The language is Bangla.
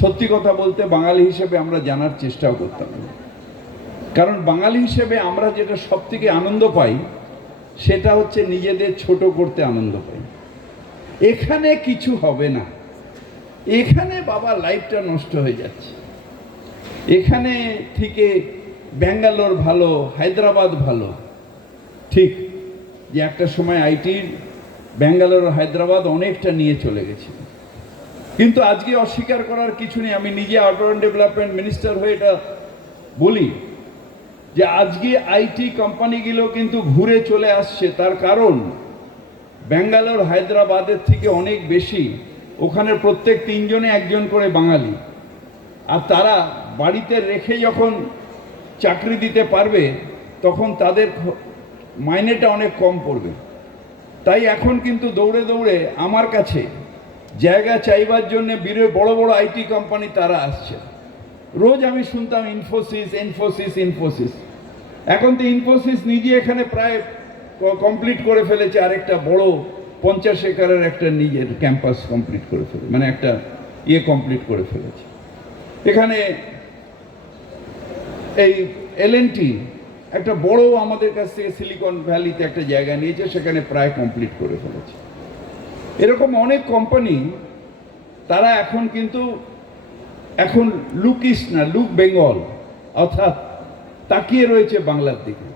সত্যি কথা বলতে বাঙালি হিসেবে আমরা জানার চেষ্টাও করতাম। কারণ বাঙালি হিসেবে আমরা যেটা সব থেকে আনন্দ পাই, সেটা হচ্ছে নিজেদের ছোট করতে আনন্দ পাই। এখানে কিছু হবে না। এখানে বাবা লাইফটা নষ্ট হয়ে যাচ্ছে। এখানে থেকে ব্যাঙ্গালোর ভালো, হায়দ্রাবাদ ভালো। ঠিক যে একটা সময় আইটির ব্যাঙ্গালোর হায়দ্রাবাদ অনেকটা নিয়ে চলে গেছে কিন্তু আজকে অস্বীকার করার কিছু নেই। আমি নিজে আউটডোর ডেভেলপমেন্ট মিনিস্টার হয়ে এটা বলি যে আজকে আইটি কোম্পানিগুলো কিন্তু ঘুরে চলে আসছে। তার কারণ ব্যাঙ্গালোর, হায়দ্রাবাদের থেকে অনেক বেশি। ওখানে প্রত্যেক তিনজনে একজন করে বাঙালি। আর তারা বাড়িতে রেখে যখন চাকরি দিতে পারবে, তখন তাদের মাইনেটা অনেক কম পড়বে। তাই এখন কিন্তু দৌড়ে দৌড়ে আমার কাছে জায়গা চাইবার জন্য বিরে বড় বড় আইটি কোম্পানি তারা আসছে। রোজ আমি শুনতাম ইনফোসিস ইনফোসিস ইনফোসিস এখন তো ইনফোসিস নিজে এখানে প্রায় কমপ্লিট করে ফেলেছে, আরেকটা বড় পঞ্চাশ একরের একটা নিজের ক্যাম্পাস কমপ্লিট করে ফেলে মানে একটা ইয়ে কমপ্লিট করে ফেলেছে। এখানে এই এলএনটি একটা বড় আমাদের কাছ থেকে সিলিকন ভ্যালিতে একটা জায়গা নিয়েছে, সেখানে প্রায় কমপ্লিট করে ফেলেছে। এরকম অনেক কোম্পানি তারা এখন কিন্তু, এখন লুক ইস্ট না লুক বেঙ্গল অর্থাৎ তাকিয়ে রয়েছে বাংলার দিকে।